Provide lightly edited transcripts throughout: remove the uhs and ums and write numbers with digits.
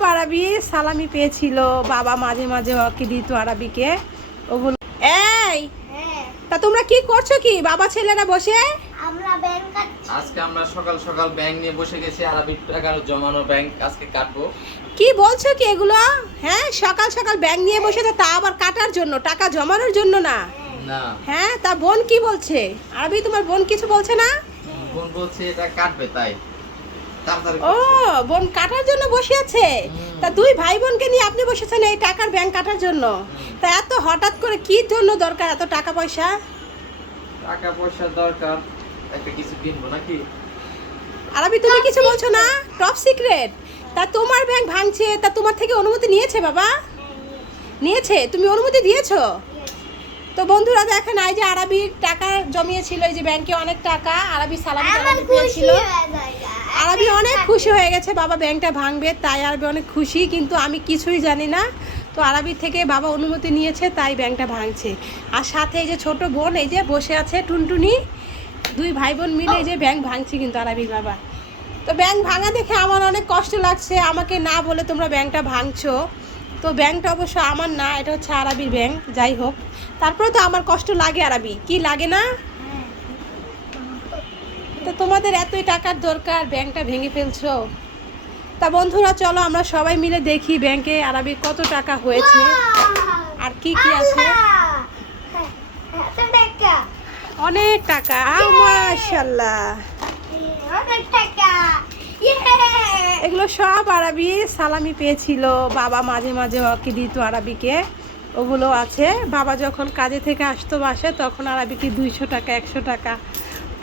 আরাবি সালামি পেয়েছিল, বাবা মাঝে মাঝে ওকে দিত আরাবিকে ওগুলো। এই তা তোমরা কি করছো? কি বাবা ছেলেরা বসে আজকে আমরা সকাল সকাল ব্যাংক নিয়ে বসে গেছি, আরবি টাকা জমানো ব্যাংক আজকে কাটবো। কি বলছো কি এগুলো? হ্যাঁ, সকাল সকাল ব্যাংক নিয়ে বসেছে, তা আবার কাটার জন্য, টাকা জমানোর জন্য না? না। হ্যাঁ, তা বোন কি বলছে? আরবি তোমার বোন কিছু বলছে না? বোন বলছে এটা কাটবে, তাই ও বোন কাটার জন্য বসে আছে। তা দুই ভাই বোনকে নিয়ে আপনি বসেছেন এই টাকার ব্যাংক কাটার জন্য? তা এত হঠাৎ করে কি জন্য দরকার এত টাকা পয়সা? টাকা পয়সা দরকার, একটা কিছু কিনবো নাকি? আরবি তুমি কিছু বলছো না? Top secret. তা তোমার ব্যাংক ভাঙছে, তা তোমার থেকে অনুমতি নিয়েছে বাবা? নিয়েছে? তুমি অনুমতি দিয়েছো? তো বন্ধুরা দেখেন, এই যে আরবির টাকা জমিয়েছিল এই যে ব্যাংকে অনেক টাকা, আরবি সালামি পেয়েছিল। আরবি অনেক খুশি হয়ে গেছে বাবা ব্যাংকটা ভাঙবে, তাই আরবি অনেক খুশি, কিন্তু আমি কিছুই জানি না। তো আরবির থেকে বাবা অনুমতি নিয়েছে, তাই ব্যাংকটা ভাঙছে। আর সাথে এই যে ছোট বোন এই যে বসে আছে টুনটুনি, দুই ভাই বোন মিলে এই যে ব্যাংক ভাঙছে কিন্তু আরবির বাবা। তো ব্যাংক ভাঙা দেখে আমার অনেক কষ্ট লাগছে, আমাকে না বলে তোমরা ব্যাংকটা ভাঙছো। তো ব্যাংকটা অবশ্য আমার না, এটা হচ্ছে আরবির ব্যাংক। যাই হোক, তারপরে তো আমার কষ্ট লাগে। আরবি কি লাগে না? তো তোমাদের এতই টাকার দরকার, ব্যাংকটা ভেঙে ফেলছো। তা বন্ধুরা চলো আমরা সবাই মিলে দেখি ব্যাংকে আরবির কত টাকা হয়েছে আর কি কি আছে। অনেক টাকা, মাশাআল্লাহ। এগুলো সব আরবি সালামি পেয়েছিল, বাবা মাঝে মাঝে ওকে দিত আরবিকে ওগুলো আছে। বাবা যখন কাজে থেকে আসতো বাসে, তখন আরবিকে 200 টাকা, 100 টাকা,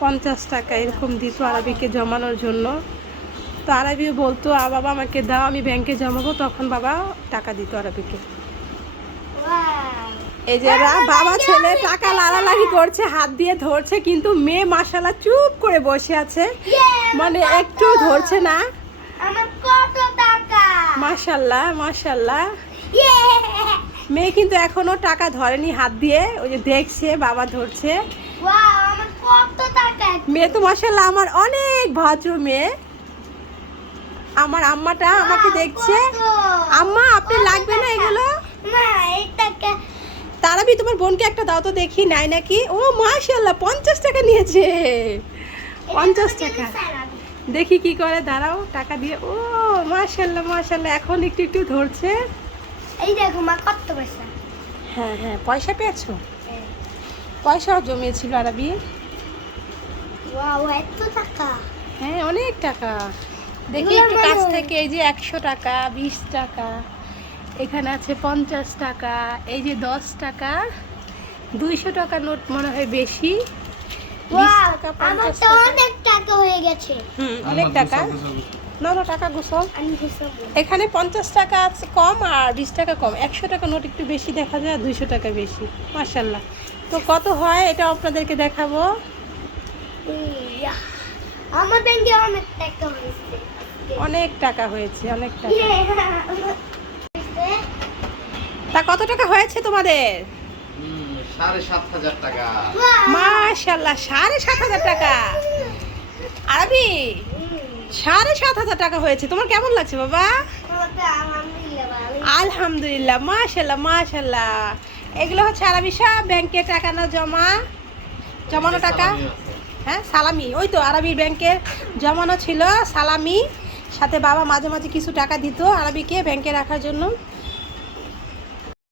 50 টাকা এরকম দিত আরবিকে জমানোর জন্য। তো আরবিও বলতো বাবা আমাকে দাও, আমি ব্যাংকে জমাবো, তখন বাবা টাকা দিত আরবিকে। এই যে বাবা ছেলে টাকা লাড়ালাড়ি করছে, হাত দিয়ে ধরছে, কিন্তু মেয়ে মাশাআল্লাহ চুপ করে বসে আছে, মানে একটু ধরছে না। মাশাআল্লাহ মাশাআল্লাহ। মেয়ে কিন্তু এখনো টাকা ধরেনি হাত দিয়ে, ওই যে দেখছে বাবা ধরছে। মেয়ে তো মাশাআল্লাহ আমার অনেক ভদ্র মেয়ে। আমার আম্মাটা আমাকে দেখছে, আম্মা আপনি লাগবে না এগুলো? তারাবি তোমার বোনকে একটা দাও তো দেখি, নাই নাকি? ও মাশাআল্লাহ 50 টাকা নিয়েছে, 50 টাকা। দেখি কি করে, দাঁড়াও টাকা দিয়ে। ও মাশাআল্লাহ মাশাআল্লাহ, এখন একটু একটু ধরছে। এই দেখো মা কত পয়সা। হ্যাঁ হ্যাঁ, পয়সা পেয়েছো? পয়সাও জমিয়েছিল আরবি। ওয়াও, এত টাকা! হ্যাঁ অনেক টাকা। দেখি একটু কাছ থেকে, এই যে 100 টাকা, 20 টাকা, এখানে আছে 50 টাকা, এই যে 10 টাকা, 200 টাকা নোট মনে হয় বেশি, 20 টাকা, 50 টাকা। অনেক টাকা হয়ে গেছে। অনেক টাকা। না না, টাকা গুছাও। এখানে 50 টাকা আছে কম আর 20 টাকা কম, 100 টাকা নোট একটু বেশি দেখা যায় আর 200 টাকা বেশি। মাশাআল্লাহ। তো কত হয় এটা আপনাদেরকে দেখাবো। আমার ব্যাংকে অনেক টাকা হয়েছে। অনেক টাকা হয়েছে, অনেক টাকা। তা কত টাকা হয়েছে তোমাদের? 7,500 টাকা। মাশাআল্লাহ, 7,500 টাকা। আরবি 7,500 টাকা হয়েছে, তোমার কেমন লাগছে বাবা? আলহামদুলিল্লাহ, মাশাআল্লাহ মাশাআল্লাহ। এগুলো হচ্ছে আরবি সব ব্যাংকে টাকা না জমানো টাকা। হ্যাঁ সালামি, ওই তো আরবির ব্যাংকে জমানো ছিল সালামি, সাথে বাবা মাঝে মাঝে কিছু টাকা দিত আরবিকে ব্যাংকে রাখার জন্য।